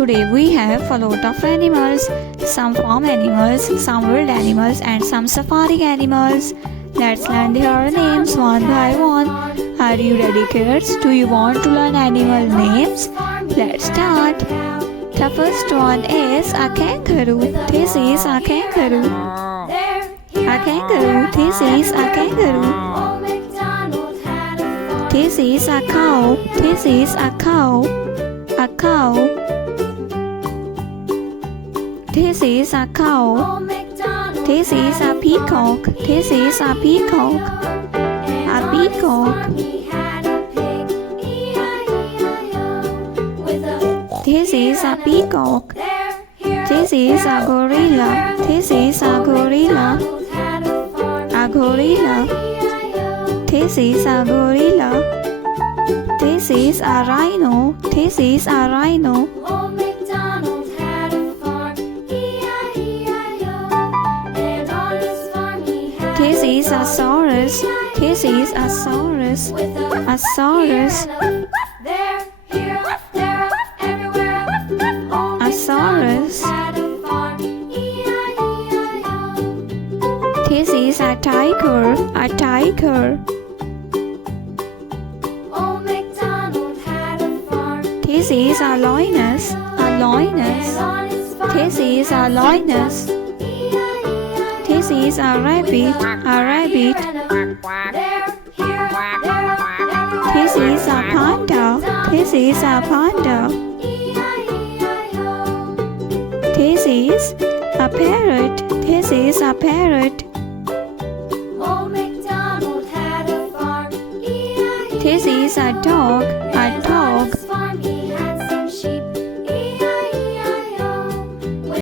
Today we have a lot of animals, some farm animals, some wild animals and some safari animals. Let's learn their names one by one. Are you ready, kids? Do you want to learn animal names? Let's start. The first one is a kangaroo. This is a kangaroo. A kangaroo. This is a kangaroo. This is a cow. This is a cow. A cow. This is a cow. This is a peacock. This is a peacock. A peacock. This is a peacock. This is a gorilla. This is a gorilla. A gorilla. This is a gorilla. This is a rhino. This is a rhino. This is a saurus. This is a saurus. A saurus. A saurus. This is a tiger. A tiger. This is a lioness. A lioness. This is a lioness. This is a rabbit. A rabbit. This is a panda. This is a panda. This is a parrot. This is a parrot. This is a dog.